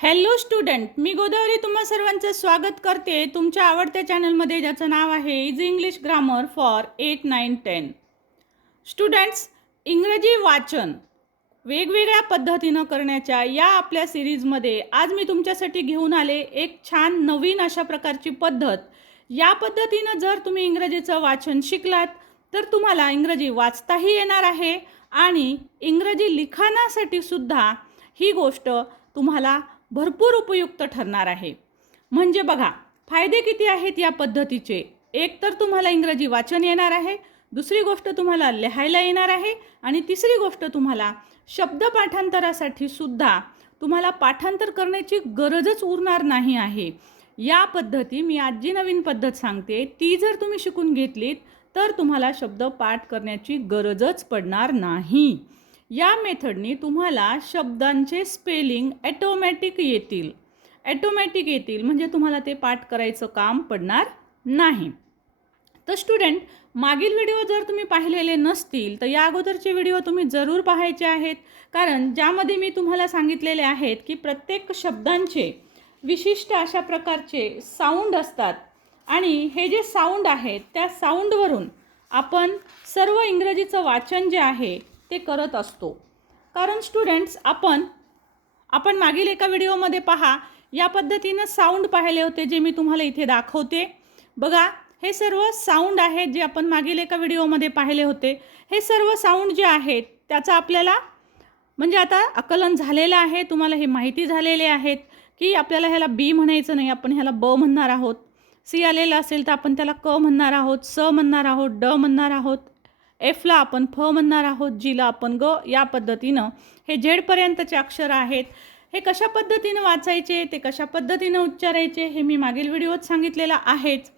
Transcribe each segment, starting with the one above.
Hello student मी गोदावरी तुम्हा सर्वांचं स्वागत करते. तुमच्या आवडत्या चॅनलमध्ये ज्याचं नाव आहे is English grammar for eight nine ten students इंग्रजी वाचन वेगवेगळ्या पद्धतीनं करण्याच्या या आपल्या सिरीजमध्ये आज मी तुमच्यासाठी घेऊन आले एक छान नवीन अशा प्रकारची पद्धत. या पद्धतीनं जर तुम्ही इंग्रजीचं वाचन शिकलात तर तुम्हाला इंग्रजी वाचताही येणार आहे आणि इंग्रजी लिखाणासाठी सुद्धा ही गोष्ट तुम्हाला भरपूर उपयुक्त ठरणार आहे. म्हणजे बघा फायदे किती आहेत या पद्धतीचे? एक तर तुम्हाला इंग्रजी वाचन येणार आहे दुसरी गोष्ट तुम्हाला लिहायला येणार आहे आणि तिसरी गोष्ट तुम्हाला शब्द पाठांतरासाठी सुद्धा तुम्हाला पाठांतर करण्याची गरजच उरणार नाही आहे. या पद्धती मी आज जी नवीन पद्धत सांगते ती जर तुम्ही शिकून घेतलीत तर तुम्हाला शब्द पाठ करण्याची गरजच पडणार नाही. या मेथडनी तुम्हाला शब्दांचे स्पेलिंग ॲटोमॅटिक येतील. ॲटोमॅटिक येतील म्हणजे तुम्हाला ते पाठ करायचं काम पडणार नाही. तर स्टुडंट मागील व्हिडिओ जर तुम्ही पाहिलेले नसतील तर या अगोदरचे व्हिडिओ तुम्ही जरूर पाहायचे आहेत. कारण ज्यामध्ये मी तुम्हाला सांगितलेले आहेत की प्रत्येक शब्दांचे विशिष्ट अशा प्रकारचे साऊंड असतात. आणि हे जे साऊंड आहेत त्या साऊंडवरून आपण सर्व इंग्रजीचं वाचन जे आहे ते करत असतो. कारण स्टुडंट्स आपण आपण मागील एका व्हिडिओमध्ये पहा या पद्धतीनं साऊंड पाहिले होते जे मी तुम्हाला इथे दाखवते. बघा हे सर्व साऊंड आहेत जे आपण मागील एका व्हिडिओमध्ये पाहिले होते. हे सर्व साऊंड जे आहेत त्याचा आपल्याला म्हणजे आता आकलन झालेलं आहे तुम्हाला हे माहिती झालेले आहेत की आपल्याला ह्याला बी म्हणायचं नाही आपण ह्याला ब म्हणणार आहोत. सी आलेलं असेल तर आपण त्याला क म्हणणार आहोत स म्हणणार आहोत ड म्हणणार आहोत. एफला आपण फ म्हणणार आहोत जीला आपण ग. या पद्धतीनं हे झेडपर्यंतचे अक्षर आहेत हे कशा पद्धतीनं वाचायचे ते कशा पद्धतीनं उच्चारायचे हे मी मागील व्हिडिओत सांगितलेलं आहेच.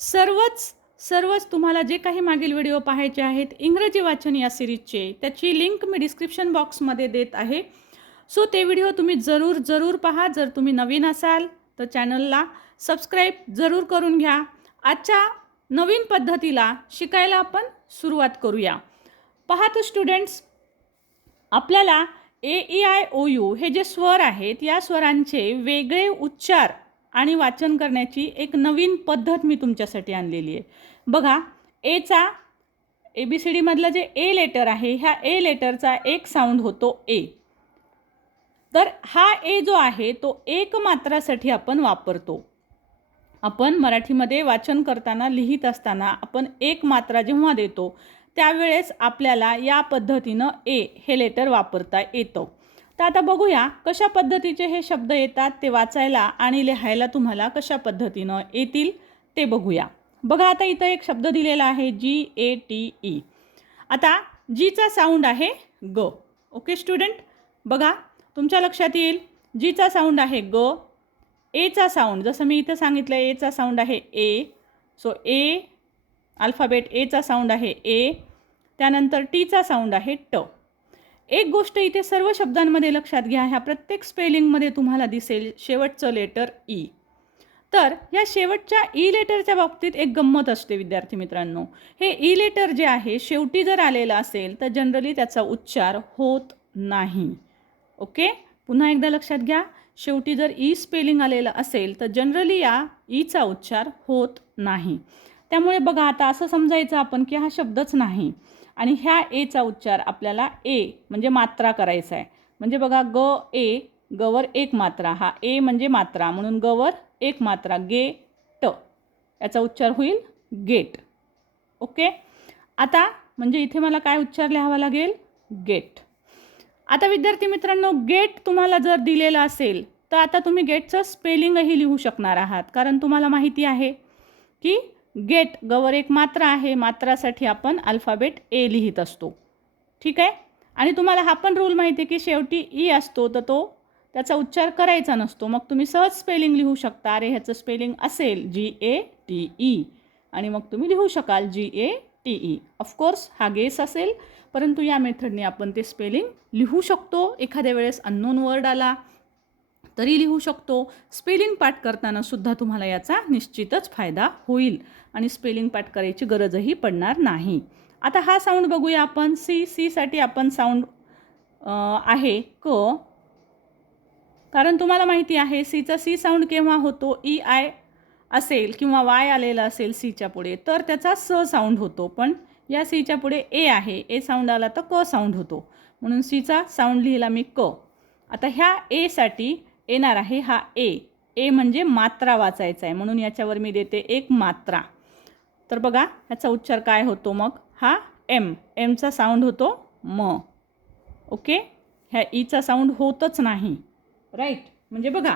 सर्वच सर्वच तुम्हाला जे काही मागील व्हिडिओ पाहायचे आहेत इंग्रजी वाचन या सिरीजचे त्याची लिंक मी डिस्क्रिप्शन बॉक्समध्ये देत आहे. सो ते व्हिडिओ तुम्ही जरूर जरूर पहा. जर तुम्ही नवीन असाल तर चॅनलला सबस्क्राईब जरूर करून घ्या. आजच्या नवीन पद्धतीला शिकायला आपण सुरुवात करूया. पहा तर स्टुडंट्स आपल्याला A E I O U हे जे स्वर आहेत या स्वरांचे वेगळे उच्चार आणि वाचन करण्याची एक नवीन पद्धत मी तुमच्यासाठी आणलेली आहे. बघा एचा ए बी सी डीमधलं जे ए लेटर आहे ह्या ए लेटरचा एक साऊंड होतो ए तर हा ए जो आहे तो एक मात्रासाठी आपण वापरतो. आपण मराठीमध्ये वाचन करताना लिहित असताना आपण एक मात्रा जेव्हा देतो त्यावेळेस आपल्याला या पद्धतीनं ए हे लेटर वापरता येतं. तर आता बघूया कशा पद्धतीचे हे शब्द येतात ते वाचायला आणि लिहायला तुम्हाला कशा पद्धतीनं येतील ते बघूया. बघा आता इथं एक शब्द दिलेला आहे जी ए टी ई. आता जीचा साऊंड आहे ग. Okay student? बघा तुमच्या लक्षात येईल. जीचा साऊंड आहे ग एचा साऊंड जसं मी इथं सांगितलं एचा साऊंड आहे ए सो ए अल्फाबेट एचा साऊंड आहे ए त्यानंतर टीचा साऊंड आहे ट एक गोष्ट इथे सर्व शब्दांमध्ये लक्षात घ्या ह्या प्रत्येक स्पेलिंगमध्ये तुम्हाला दिसेल शेवटचं लेटर ई e. तर या शेवटच्या e ई लेटरच्या बाबतीत एक गंमत असते विद्यार्थी मित्रांनो. हे e ई लेटर जे आहे शेवटी जर आलेलं असेल तर जनरली त्याचा उच्चार होत नाही. ओके पुन्हा एकदा लक्षात घ्या. शेवटी जर ई स्पेलिंग आलेलं असेल तर जनरली या ईचा उच्चार होत नाही. त्यामुळे बघा आता असं समजायचं आपण की हा शब्दच नाही. आणि ह्या एचा उच्चार आपल्याला ए म्हणजे मात्रा करायचा आहे म्हणजे बघा ग ए गवर एक मात्रा. हा ए म्हणजे मात्रा म्हणून गवर एक मात्रा गे ट याचा उच्चार होईल गेट. ओके? आता म्हणजे इथे मला काय उच्चार लिहावा लागेल? गेट. आता विद्यार्थी मित्रांनो गेट तुम्हाला जर दिलेलं असेल तर आता तुम्ही गेटचं स्पेलिंगही लिहू शकणार आहात. कारण तुम्हाला माहिती आहे की गेट गवर एक मात्रा आहे. मात्रासाठी आपण अल्फाबेट ए लिहित असतो. ठीक आहे? आणि तुम्हाला हा पण रूल माहिती आहे की शेवटी ई असतो तर तो त्याचा उच्चार करायचा नसतो. मग तुम्ही सहज स्पेलिंग लिहू शकता. अरे ह्याचं स्पेलिंग असेल जी ए टी ई आणि मग तुम्ही लिहू शकाल G A T e. E of course हा गेस असेल परंतु या मेथडने आपण ते स्पेलिंग लिहू शकतो. एखाद्या वेळेस अननोन वर्ड आला तरी लिहू शकतो. स्पेलिंग पाठ करताना सुद्धा तुम्हाला याचा निश्चितच फायदा होईल आणि स्पेलिंग पाठ करायची गरजही पडणार नाही. आता हा साऊंड बघूया आपण. सी सीसाठी आपण साऊंड आहे क. कारण तुम्हाला माहिती आहे सीचा सी साऊंड केव्हा होतो? E, ई आय असेल किंवा वाय आलेला असेल सीच्या पुढे तर त्याचा स साऊंड होतो. पण या सीच्या पुढे ए आहे ए साऊंड आला तर क साऊंड होतो. म्हणून सीचा साऊंड लिहिला मी क. आता ह्या एसाठी येणार आहे हा ए ए म्हणजे मात्रा वाचायचा आहे म्हणून याच्यावर मी देते एक मात्रा. तर बघा ह्याचा उच्चार काय होतो मग? हा एम एमचा साऊंड होतो म. ओके? ह्या e ईचा साऊंड होतच नाही. राईट म्हणजे बघा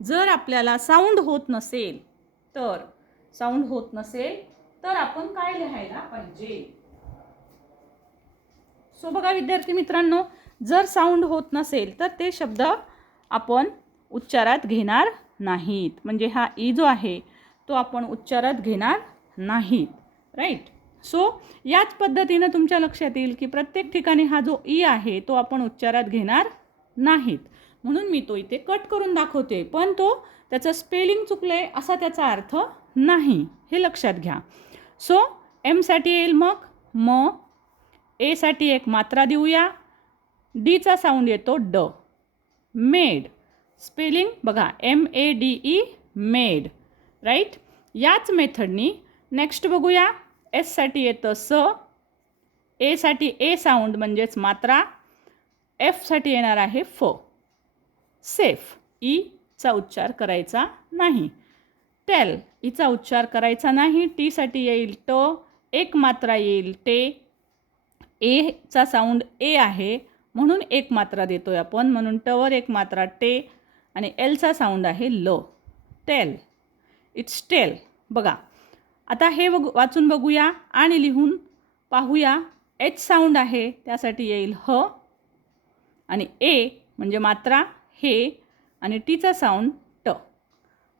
जर आपल्याला साऊंड होत नसेल तर साऊंड होत नसेल तर आपण काय लिहायला पाहिजे? सो बघा विद्यार्थी मित्रांनो जर साऊंड होत नसेल तर ते शब्द आपण उच्चारात घेणार नाहीत. म्हणजे हा ई जो आहे तो आपण उच्चारात घेणार नाहीत. राईट सो याच पद्धतीनं तुमच्या लक्षात येईल की प्रत्येक ठिकाणी हा जो ई आहे तो आपण उच्चारात घेणार नाहीत. म्हणून मी तो इथे कट करून दाखवते. पण तो त्याचं स्पेलिंग चुकलं आहे असा त्याचा अर्थ नाही. हे लक्षात घ्या. सो एमसाठी येईल मग? म. एसाठी एक मात्रा देऊया. डीचा साऊंड येतो ड. मेड स्पेलिंग बघा M A D E made right याच मेथडनी नेक्स्ट बघूया. एससाठी येतं स. एसाठी ए साऊंड म्हणजेच मात्रा. एफसाठी येणार आहे फ. Safe E e. चा उच्चार करायचा नाही. टेल हिचा उच्चार करायचा नाही टीसाठी येईल ट एक मात्रा येईल टे एचा साऊंड ए आहे म्हणून एक मात्रा देतोय आपण म्हणून टवर एक मात्रा टे आणि एलचा साऊंड आहे ल. Tale it's tale. बघा आता हे बघ वाचून बघूया आणि लिहून पाहूया. एच साऊंड आहे त्यासाठी येईल ह. आणि ए म्हणजे मात्रा हे आणि टीचा साऊंड ट.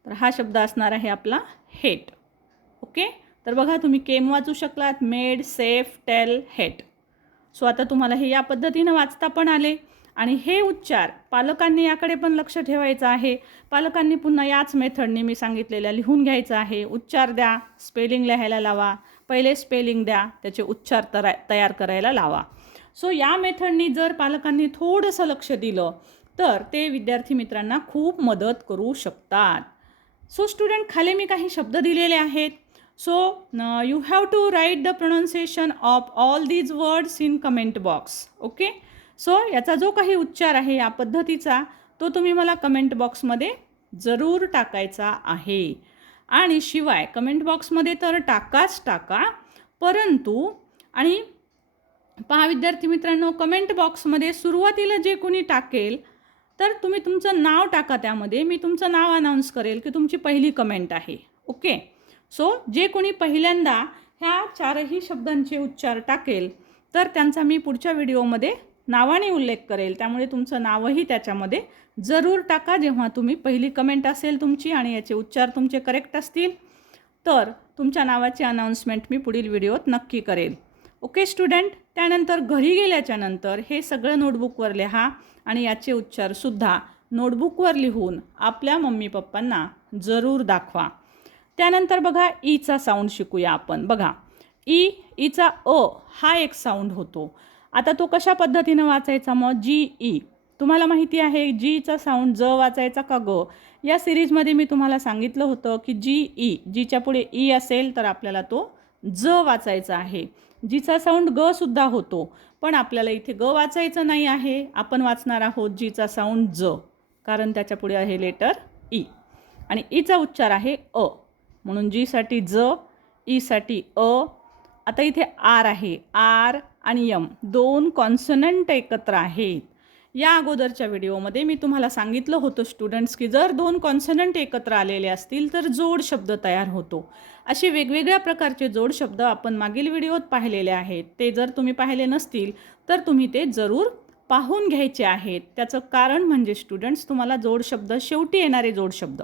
तर हा शब्द असणार आहे आपला हेट. ओके? तर बघा तुम्ही केम वाचू शकलात. Made safe tale hate. So आता तुम्हाला हे या पद्धतीनं वाचता पण आले. आणि हे उच्चार पालकांनी याकडे पण लक्ष ठेवायचं आहे. पालकांनी पुन्हा याच मेथडने मी सांगितलेल्या लिहून घ्यायचं आहे. उच्चार द्या स्पेलिंग लिहायला लावा. पहिले स्पेलिंग द्या त्याचे उच्चार तरा तयार करायला लावा. सो या मेथडनी जर पालकांनी थोडंसं लक्ष दिलं तर ते विद्यार्थी मित्रांना खूप मदत करू शकतात. सो स्टुडंट खाली मी काही शब्द दिलेले आहेत. So you have to write the pronunciation of all these words in comment box okay so याचा जो काही उच्चार आहे या पद्धतीचा तो तुम्ही मला कमेंट बॉक्समध्ये जरूर टाकायचा आहे. आणि शिवाय कमेंट बॉक्समध्ये तर टाकाच टाका. परंतु आणि पहा विद्यार्थी मित्रांनो कमेंट बॉक्समध्ये सुरुवातीला जे कोणी टाकेल तर तुम्ही तुमचं नाव टाका त्यामध्ये. मी तुमचं नाव अनाऊन्स करेल की तुमची पहिली कमेंट आहे. ओके सो जे कोणी पहिल्यांदा ह्या चारही शब्दांचे उच्चार टाकेल तर त्यांचा मी पुढच्या व्हिडिओमध्ये नावाने उल्लेख करेल. त्यामुळे तुमचं नावही त्याच्यामध्ये जरूर टाका जेव्हा तुम्ही पहिली कमेंट असेल तुमची आणि याचे उच्चार तुमचे करेक्ट असतील. तर तुमच्या नावाची अनाऊन्समेंट मी पुढील व्हिडिओत नक्की करेल. ओके स्टुडंट त्यानंतर घरी गेल्याच्यानंतर हे सगळं नोटबुकवर लिहा आणि याचे उच्चारसुद्धा नोटबुकवर लिहून आपल्या मम्मी पप्पांना जरूर दाखवा. त्यानंतर बघा ईचा साऊंड शिकूया आपण. बघा ई ईचा अ हा एक साऊंड होतो. आता तो कशा पद्धतीनं वाचायचा मग? G E. तुम्हाला माहिती आहे जीचा साऊंड ज वाचायचा का ग? या सिरीजमध्ये मी तुम्हाला सांगितलं होतं की जी ई जीच्या पुढे ई असेल तर आपल्याला तो ज वाचायचा आहे. जीचा साऊंड ग सुद्धा होतो. पण आपल्याला इथे ग वाचायचं नाही आहे. आपण वाचणार आहोत जीचा साऊंड ज. कारण त्याच्या पुढे आहे लेटर ई e. आणि e ईचा उच्चार आहे अ. म्हणून जीसाठी ज e ईसाठी अ. आता इथे आर आहे. आर आणि यम दोन कॉन्सनंट एकत्र आहेत. या अगोदरच्या व्हिडिओमध्ये मी तुम्हाला सांगितलं होतं स्टुडंट्स की जर दोन कॉन्सनंट एकत्र आलेले असतील तर जोड शब्द तयार होतो. असे वेगवेगळ्या प्रकारचे जोड शब्द आपण मागील व्हिडिओत पाहिलेले आहेत. ते जर तुम्ही पाहिले नसतील तर तुम्ही ते जरूर पाहून घ्यायचे आहेत. त्याचं कारण म्हणजे स्टुडंट्स तुम्हाला जोड शब्द शेवटी येणारे जोड शब्द.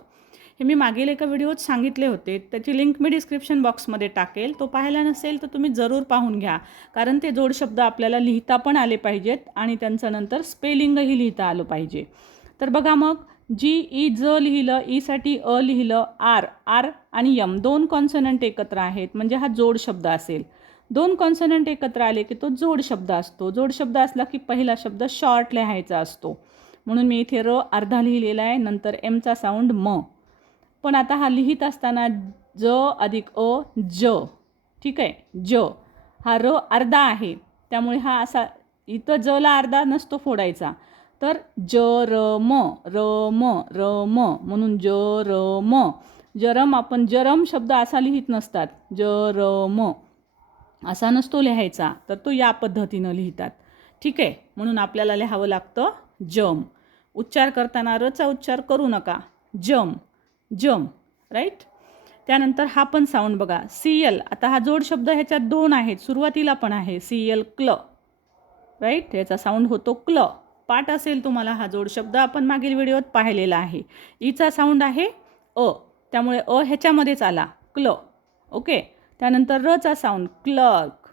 हे मी मागील एका व्हिडिओत सांगितले होते. त्याची लिंक मी डिस्क्रिप्शन बॉक्समध्ये टाकेल. तो पाहायला नसेल तर तुम्ही जरूर पाहून घ्या. कारण ते जोड शब्द आपल्याला लिहिता पण आले पाहिजेत आणि त्यांचं नंतर स्पेलिंगही लिहिता आलं पाहिजे. तर बघा मग जी ई ज लिहिलं ईसाठी अ लिहिलं आर आर आणि यम दोन कॉन्सनंट एकत्र आहेत. म्हणजे हा जोड शब्द असेल. दोन कॉन्सनंट एकत्र आले की तो जोड शब्द असतो. जोड शब्द असला की पहिला शब्द शॉर्ट लिहायचा असतो. म्हणून मी इथे र अर्धा लिहिलेला आहे. नंतर एमचा साऊंड म. पण आता हा लिहित असताना ज अधिक अ ज. ठीक आहे? ज. हा र अर्धा आहे. त्यामुळे हा असा इथं जला अर्धा नसतो फोडायचा. तर ज र म र म र म. म्हणून ज र म. जरम आपण जरम शब्द असा लिहित नसतात. ज र म. असा नसतो लिहायचा. तर तो या पद्धतीनं लिहितात. ठीक आहे? म्हणून आपल्याला लिहावं लागतं जम. उच्चार करताना रचा उच्चार करू नका. जम. जम राईट त्यानंतर हा पण साऊंड बघा. सी एल आता हा जोड शब्द ह्याच्यात दोन आहेत. सुरुवातीला पण आहे. सी एल क्ल राईट याचा साऊंड होतो क्ल पाठ असेल तुम्हाला हा जोड शब्द. आपण मागील व्हिडिओत पाहिलेला आहे. ईचा साऊंड आहे अ. त्यामुळे अ ह्याच्यामध्येच आला. क्ल ओके त्यानंतर रचा साऊंड क्लर्क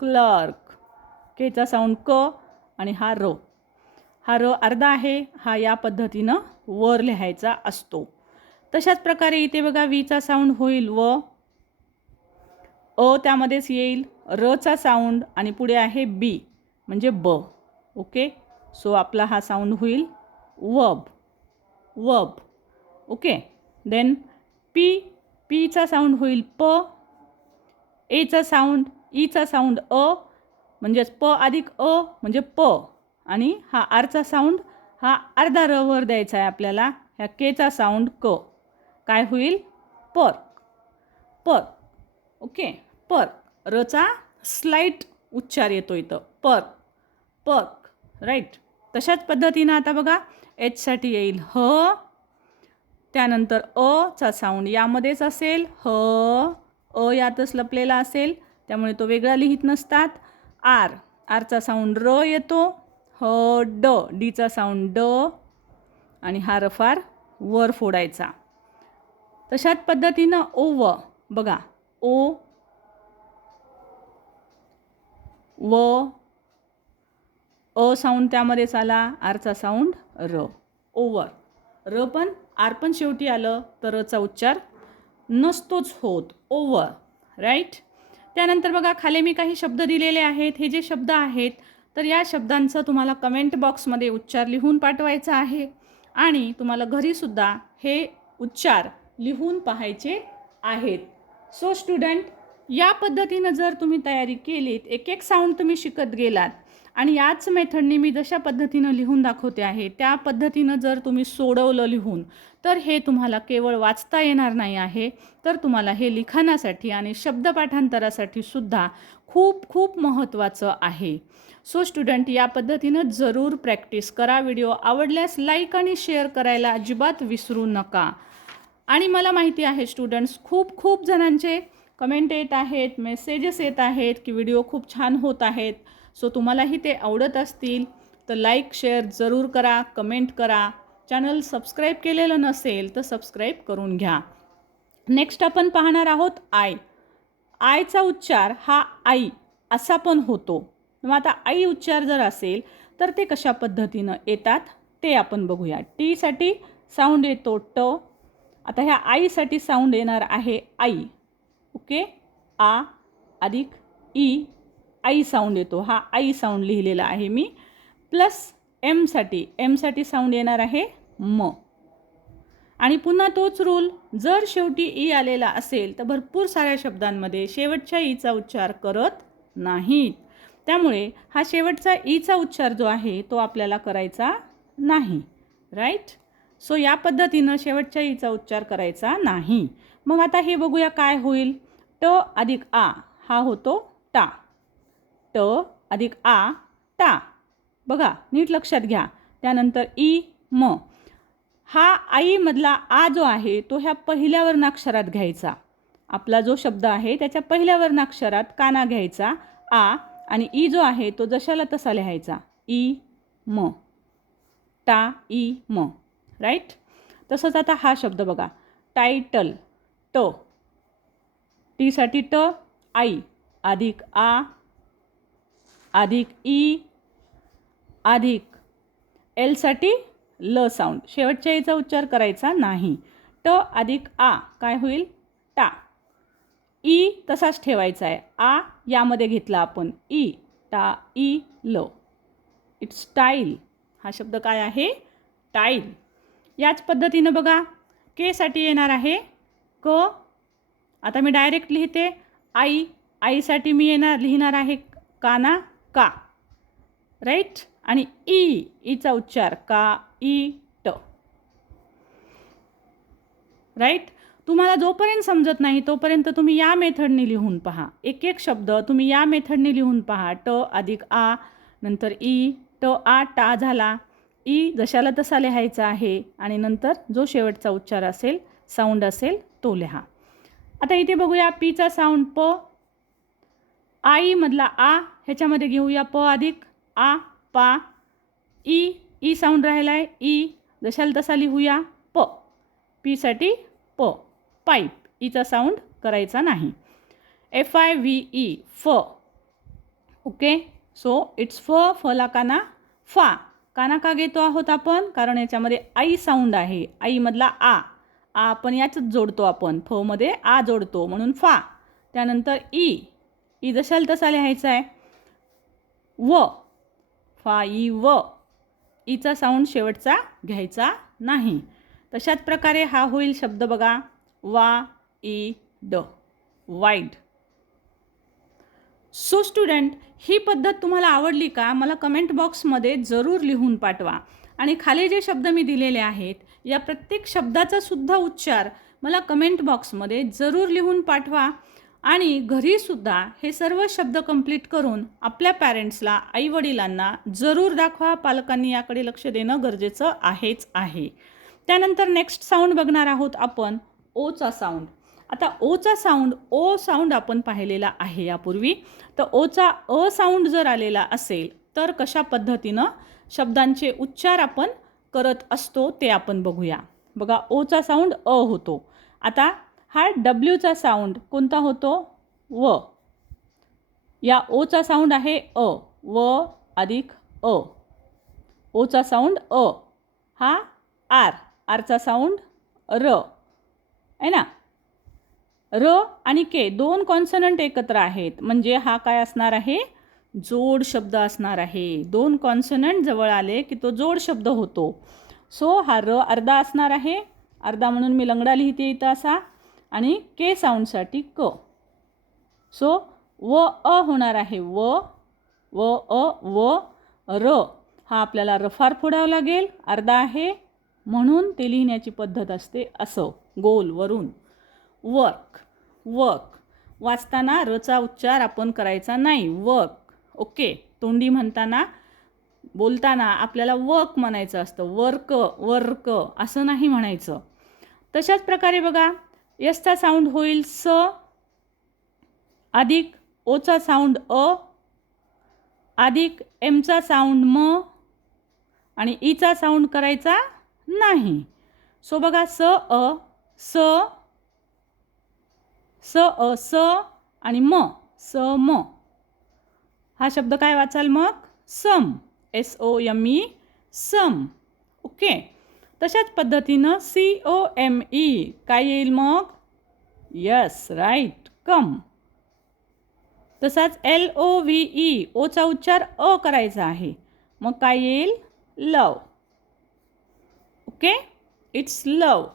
क्लर्क केचा साऊंड क आणि हा र. हा र अर्धा आहे. हा या पद्धतीनं वर लिहायचा असतो. तशाच प्रकारे इथे बघा वीचा साऊंड होईल व अ त्यामध्येच येईल रचा साऊंड आणि पुढे आहे बी म्हणजे ब. ओके सो आपला हा साऊंड होईल वब. वब. ओके देन पी पीचा साऊंड होईल प. एचा साऊंड ईचा साऊंड अ म्हणजेच प अधिक अ म्हणजे प. आणि हा आरचा साऊंड हा अर्धा रवर द्यायचा आहे आपल्याला. ह्या केचा साऊंड क. काय होईल? पर. पर. ओके. पर. रचा स्लाईट उच्चार येतो इथं. पर. Perk right. तशाच पद्धतीनं आता बघा एचसाठी येईल ह त्यानंतर अ चा साऊंड यामध्येच असेल ह अ यातच लपलेला असेल त्यामुळे तो वेगळा लिहित नसतात. आर. आरचा साऊंड र येतो. ह ड. डीचा साऊंड ड. आणि हा रफार वर फोडायचा. तशाच पद्धतीनं ओ व बघा ओ व अ साऊंड त्यामध्येच आला आरचा साऊंड र. ओवर र पण आर पण शेवटी आलं तर रचा उच्चार नसतोच होत. ओवर राईट त्यानंतर बघा खाली मी काही शब्द दिलेले आहेत. हे जे शब्द आहेत तर या शब्दांचं तुम्हाला कमेंट बॉक्समध्ये उच्चार लिहून पाठवायचा आहे. आणि तुम्हाला घरीसुद्धा हे उच्चार लिहून पाहायचे आहेत. सो स्टुडंट या पद्धतीनं जर तुम्ही तयारी केलीत एक एक साऊंड तुम्ही शिकत गेलात आणि याच मेथडने मी जशा पद्धतीनं लिहून दाखवते आहे त्या पद्धतीनं जर तुम्ही सोडवलं लिहून तर हे तुम्हाला केवळ वाचता येणार नाही आहे तर तुम्हाला हे लिखाणासाठी आणि शब्दपाठांतरासाठी सुद्धा खूप खूप महत्त्वाचं आहे. सो स्टुडंट या पद्धतीनं जरूर प्रॅक्टिस करा व्हिडिओ आवडल्यास लाईक आणि शेअर करायला अजिबात विसरू नका. आणि मला माहिती आहे स्टुडंट्स खूप खूप जणांचे कमेंट येत आहेत मेसेजेस येत आहेत की व्हिडिओ खूप छान होत आहेत. सो तुम्हालाही ते आवडत असतील तर लाईक शेअर जरूर करा कमेंट करा. चॅनल सबस्क्राईब केलेलं नसेल तर सबस्क्राईब करून घ्या. नेक्स्ट आपण पाहणार आहोत आय आयचा उच्चार हा आई असा पण होतो. मग आता आई उच्चार जर असेल तर ते कशा पद्धतीनं येतात ते आपण बघूया. टीसाठी साऊंड येतो ट आता ह्या आईसाठी साऊंड येणार आहे आई. ओके आ अधिक ई. आई साऊंड येतो. हा आई साऊंड लिहिलेला आहे मी. प्लस एमसाठी एमसाठी साऊंड येणार आहे म. आणि पुन्हा तोच रूल जर शेवटी ई आलेला असेल तर भरपूर साऱ्या शब्दांमध्ये शेवटच्या ईचा उच्चार करत नाहीत. त्यामुळे हा शेवटचा ईचा उच्चार जो आहे तो आपल्याला करायचा नाही. राईट सो या पद्धतीनं शेवटच्या ईचा उच्चार करायचा नाही. मग आता हे बघूया काय होईल. ट अधिक आ हा होतो टा. ट अधिक आ टा. बघा नीट लक्षात घ्या. त्यानंतर ई म. हा आईमधला आ जो आहे तो ह्या पहिल्या वर्णाक्षरात घ्यायचा. आपला जो शब्द आहे त्याच्या पहिल्या वर्णाक्षरात काना घ्यायचा आ. आणि ई जो आहे तो जशाला तसा लिहायचा. ई म. टा ई म. राईट? तसंच आता हा शब्द बघा. टायटल ट टीसाठी ट आई. अधिक आ अधिक ई अधिक. एलसाठी ल साऊंड शेवटच्या याचा उच्चार करायचा नाही. ट अधिक आ काय होईल? टा. ई तसाच ठेवायचा आहे. आ यामध्ये घेतला आपण. ई टा ई ल. इट्स टाईल हा शब्द काय आहे? टाईल याच पद्धतीनं बघा केसाठी येणार आहे क आता मी डायरेक्ट लिहिते. आई आईसाठी मी येणार लिहिणार आहे काना का. राईट आणि ई ईचा उच्चार का ई ट. राईट तुम्हाला जोपर्यंत समजत नाही तोपर्यंत तुम्ही या मेथडने लिहून पहा. एक एक शब्द तुम्ही या मेथडने लिहून पहा. ट अधिक आ नंतर ई ट आ टा झाला. ई जशाला तसा लिहायचा आहे आणि नंतर जो शेवटचा उच्चार असेल साऊंड असेल तो लिहा. आता इथे बघूया पीचा साऊंड प. आईमधला आ ह्याच्यामध्ये घेऊया प अधिक. आ पा ई ई साऊंड राहिला आहे ई जशाला तसा लिहूया प. पीसाठी प. पाईप. E ईचा साऊंड करायचा नाही. एफ आय व्ही ई फ. ओके सो इट्स फ फला काना फा. काना का घेतो आहोत आपण कारण याच्यामध्ये आई साऊंड आहे. आईमधला आ. आ आपण याच जोडतो आपण. फमध्ये आ जोडतो म्हणून फा. त्यानंतर ई. ई जशाल तसा लिहायचा आहे. व. फा ई व. ईचा साऊंड शेवटचा घ्यायचा नाही. तशाच प्रकारे हा होईल शब्द बघा. वा ई ड. वाईड. सो स्टुडंट ही पद्धत तुम्हाला आवडली का? मला कमेंट बॉक्समध्ये जरूर लिहून पाठवा. आणि खाली जे शब्द मी दिलेले आहेत या प्रत्येक शब्दाचा सुद्धा उच्चार मला कमेंट बॉक्समध्ये जरूर लिहून पाठवा. आणि घरीसुद्धा हे सर्व शब्द कंप्लीट करून आपल्या पॅरेंट्सला आईवडिलांना जरूर दाखवा. पालकांनी याकडे लक्ष देणं गरजेचं आहेच आहे. त्यानंतर नेक्स्ट साऊंड बघणार आहोत आपण ओचा साऊंड आता ओचा साऊंड ओ साऊंड आपण पाहिलेला आहे यापूर्वी. तर ओचा अ साऊंड जर आलेला असेल तर कशा पद्धतीनं शब्दांचे उच्चार आपण करत असतो ते आपण बघूया. बघा ओचा साऊंड अ होतो. आता हा डब्ल्यूचा साऊंड कोणता होतो? व. या ओचा साऊंड आहे अ व अधिक अ. ओचा साऊंड अ. हा आर आरचा साऊंड र. आहे ना? र आणि के दोन कॉन्सनंट एकत्र आहेत. म्हणजे हा काय असणार आहे? जोड शब्द असणार आहे. दोन कॉन्सनंट जवळ आले की तो जोड शब्द होतो. सो हा र अर्धा असणार आहे. अर्धा म्हणून मी लंगडा लिहिते इथं असा. आणि के साऊंडसाठी क. सो व अ होणार आहे. व व अ व र. हा आपल्याला रफार फोडावा लागेल. अर्धा आहे. म्हणून ते लिहिण्याची पद्धत असते असं. गोल वरून. वर्क वर्क वाचताना रचा उच्चार आपण करायचा नाही वर्क ओके तोंडी म्हणताना बोलताना आपल्याला वर्क म्हणायचं असतं. वर्क वर्क असं नाही म्हणायचं. तशाच प्रकारे बघा यसचा साऊंड होईल स अधिक ओचा साऊंड अ अधिक एमचा साऊंड म आणि e ईचा साऊंड करायचा नाही. सो बघा स अ स स अ स आणि म स म. हा शब्द काय वाचाल मग? Some. S O M E some. Okay. तशाच पद्धतीनं सी ओ एम ई काय येईल मग? Yes right come. तसाच एल ओ व्ही ई ओचा उच्चार अ करायचा आहे. मग काय येईल? लव. ओके? It's love.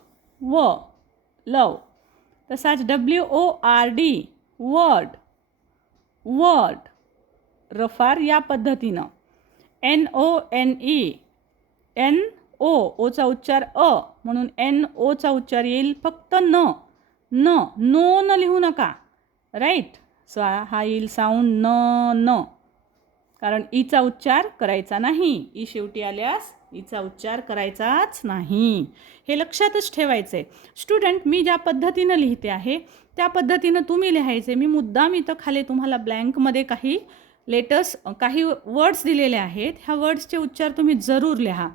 व. लव. तसाच W O R D word word रफार या पद्धतीनं. N O N E N O Ocha उच्चार अ म्हणून एन ओचा उच्चार येईल फक्त न न नो न लिहू नका. राईट सो हा येईल साऊंड न न. कारण ईचा उच्चार करायचा नाही. ई शेवटी आल्यास हिचा उच्चार करायचाच नाही. हे लक्षातच ठेवायचं आहे स्टुडंट मी ज्या पद्धतीनं लिहिते आहे त्या पद्धतीनं तुम्ही लिहायचे. मी मुद्दाम इथं खाली तुम्हाला ब्लँकमध्ये काही लेटर्स काही वर्ड्स दिलेले आहेत. ह्या वर्ड्सचे उच्चार तुम्ही जरूर लिहा.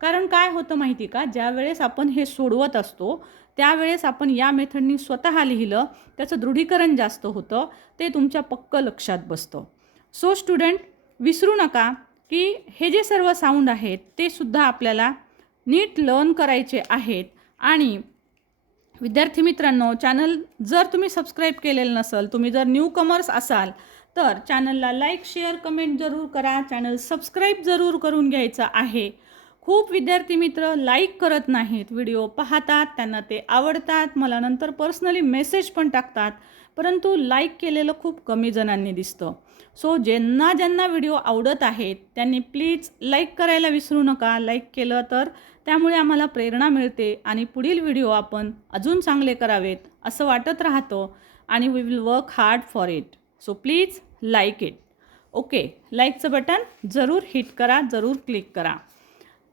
कारण काय होतं माहिती का? ज्यावेळेस आपण हे सोडवत असतो त्यावेळेस आपण या मेथडनी स्वतः लिहिलं त्याचं दृढीकरण जास्त होतं ते तुमच्या पक्क लक्षात बसतं. सो स्टुडंट विसरू नका. की हे जे सर्व साऊंड आहेत ते सुद्धा आपल्याला नीट लर्न करायचे आहेत. आणि विद्यार्थी मित्रांनो चॅनल जर तुम्ही सबस्क्राईब केलेलं नसेल तुम्ही जर न्यू कमर्स असाल तर चॅनलला लाईक शेअर कमेंट जरूर करा. चॅनल सबस्क्राईब जरूर करून घ्यायचं आहे. खूप विद्यार्थी मित्र लाईक करत नाहीत व्हिडिओ पाहतात त्यांना ते आवडतात मला नंतर पर्सनली मेसेज पण टाकतात. परंतु लाईक केलेलं खूप कमी जणांनी दिसतं. सो ज्यांना ज्यांना व्हिडिओ आवडत आहेत त्यांनी प्लीज लाईक करायला विसरू नका. लाईक केलं तर त्यामुळे आम्हाला प्रेरणा मिळते आणि पुढील व्हिडिओ आपण अजून चांगले करावेत असं वाटत राहतं आणि we will work hard for it so please like it okay लाईकचं button जरूर हिट करा जरूर क्लिक करा.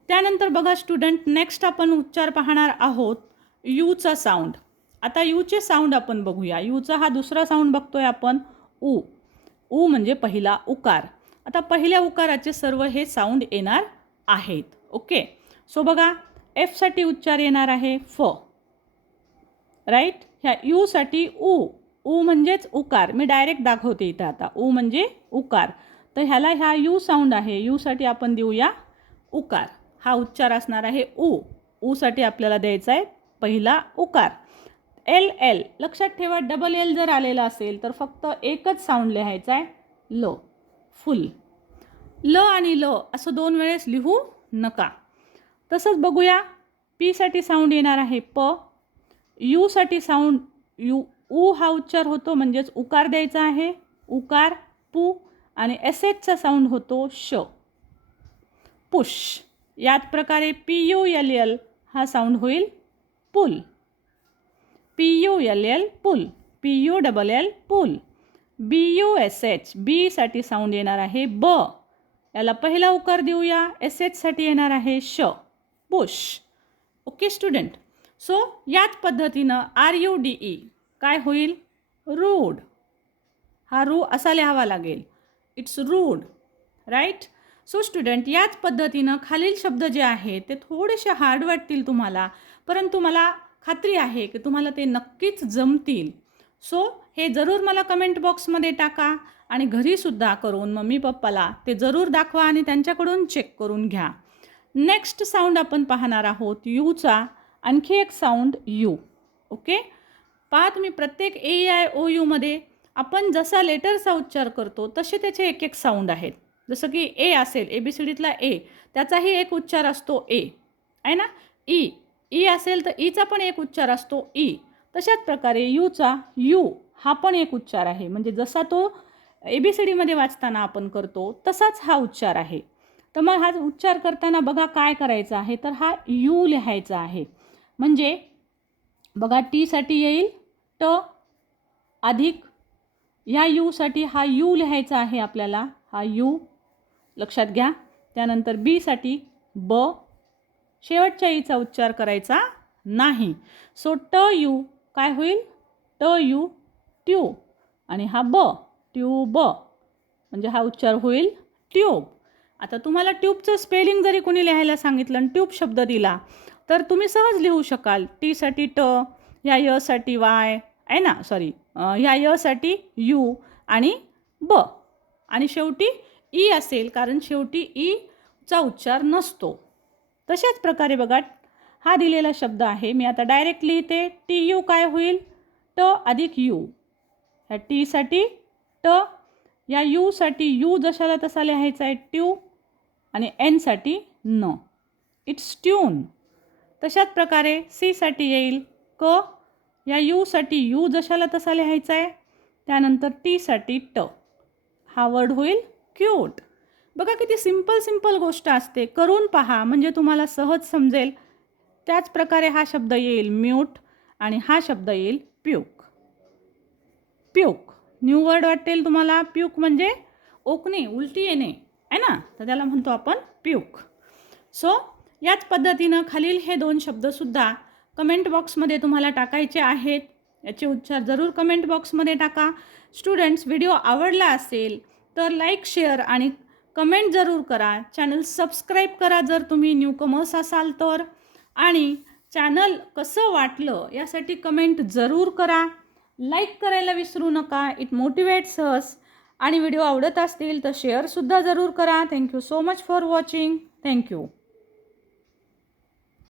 त्यानंतर बघा स्टुडंट नेक्स्ट आपण उच्चार पाहणार आहोत यूचा साऊंड आता यूचे साऊंड आपण बघूया. यूचा हा दुसरा साऊंड बघतोय आपण ऊ ऊ म्हणजे पहिला उकार. आता पहिल्या उकाराचे सर्व हे साऊंड येणार आहेत. ओके? सो बघा एफसाठी उच्चार येणार आहे फ. राईट ह्या यूसाठी ऊ ऊ म्हणजेच उकार. मी डायरेक्ट दाखवते इथं आता. ऊ म्हणजे उकार. तर ह्याला ह्या यू साऊंड आहे. यूसाठी आपण देऊया उकार. हा उच्चार असणार आहे ऊ ऊसाठी आपल्याला द्यायचा आहे पहिला उकार. L L. लक्षात ठेवा डबल एल जर आलेला असेल तर फक्त एकच साऊंड लिहायचा आहे. ल. फुल. ल आणि ल असं दोन वेळेस लिहू नका. तसंच बघूया पीसाठी साऊंड येणार आहे प. यूसाठी साऊंड यू ऊ हा उच्चार होतो म्हणजेच उकार द्यायचा आहे. उकार पू आणि एस एचचा साऊंड होतो श. पुश. याच प्रकारे पी यू एल एल हा साऊंड होईल. Pull. P U L L pool P U double L pool. B U S H बीसाठी sound येणार आहे ब. याला पहिला उकार देऊया. एस एचसाठी येणार आहे श. बुश ओके स्टुडंट सो याच पद्धतीनं आर यू डी ई काय होईल? रूड हा रू असा लिहावा लागेल. It's rude right so student याच पद्धतीनं खालील शब्द जे आहेत ते थोडेसे हार्ड वाटतील तुम्हाला. परंतु मला खात्री आहे की तुम्हाला ते नक्कीच जमतील. सो हे जरूर मला कमेंट बॉक्समध्ये टाका आणि घरीसुद्धा करून मम्मी पप्पाला ते जरूर दाखवा आणि त्यांच्याकडून चेक करून घ्या. नेक्स्ट साऊंड आपण पाहणार आहोत यूचा. आणखी एक साऊंड यू. ओके पहा तुम्ही प्रत्येक ए आय ओ यूमध्ये आपण जसा लेटरचा उच्चार करतो तसे त्याचे एक एक साऊंड आहेत. जसं की ए असेल ए बी सी डीतला ए त्याचाही एक उच्चार असतो ए आहे ना? ई ई असेल तर ईचा पण एक उच्चार असतो ई. तशाच प्रकारे यूचा यू हा पण एक उच्चार आहे. म्हणजे जसा तो ए बी सी डीमध्ये वाचताना आपण करतो तसाच हा उच्चार आहे. तर मग हा उच्चार करताना बघा काय करायचं आहे तर हा यू लिहायचा आहे. म्हणजे बघा टीसाठी येईल ट अधिक या यूसाठी हा यू लिहायचा आहे आपल्याला. हा यू लक्षात घ्या. त्यानंतर बीसाठी ब शेवटच्या ईचा उच्चार करायचा नाही. सो ट यू काय होईल? ट यू ट्यू. आणि हा ब ट्यूब. म्हणजे हा उच्चार होईल ट्यूब. आता तुम्हाला ट्यूबचं स्पेलिंग जरी कोणी लिहायला सांगितलं आणि ट्यूब शब्द दिला तर तुम्ही सहज लिहू शकाल. टीसाठी ट ह्या यसाठी वाय आहे ना? सॉरी ह्या यसाठी यू आणि ब. आणि शेवटी ई असेल कारण शेवटी ईचा उच्चार नसतो. तशाच प्रकारे बघा हा दिलेला शब्द आहे. मी आता डायरेक्ट लिहिते टी यू काय होईल? ट अधिक यू ह्या टीसाठी ट या यूसाठी यू जशाला तसा लिहायचा आहे ट्यू आणि एनसाठी न इट्स ट्यून तशाच प्रकारे सीसाठी येईल क या यूसाठी यू जशाला तसा लिहायचा आहे त्यानंतर टीसाठी ट हा वर्ड होईल क्यूट बघा किती सिंपल सिंपल गोष्ट असते. करून पहा म्हणजे तुम्हाला सहज समजेल. त्याच प्रकारे हा शब्द येईल म्यूट आणि हा शब्द येईल प्यूक. प्यूक. न्यू वर्ड वाटेल तुम्हाला प्यूक म्हणजे ओकणे उलटी येणे आहे ना? तर त्याला म्हणतो आपण प्यूक. सो याच पद्धतीनं खालील हे दोन शब्दसुद्धा कमेंट बॉक्समध्ये तुम्हाला टाकायचे आहेत. याचे उच्चार जरूर कमेंट बॉक्समध्ये टाका. स्टुडंट्स व्हिडिओ आवडला असेल तर लाईक शेअर आणि कमेंट जरूर करा. चॅनल सबस्क्राईब करा जर तुम्ही न्यूकमर्स असाल तर. आणि चॅनल कसं वाटलं यासाठी कमेंट जरूर करा. लाईक करायला विसरू नका. इट मोटिवेट्स अस आणि व्हिडिओ आवडत असतील तर शेअरसुद्धा जरूर करा. Thank you so much for watching thank you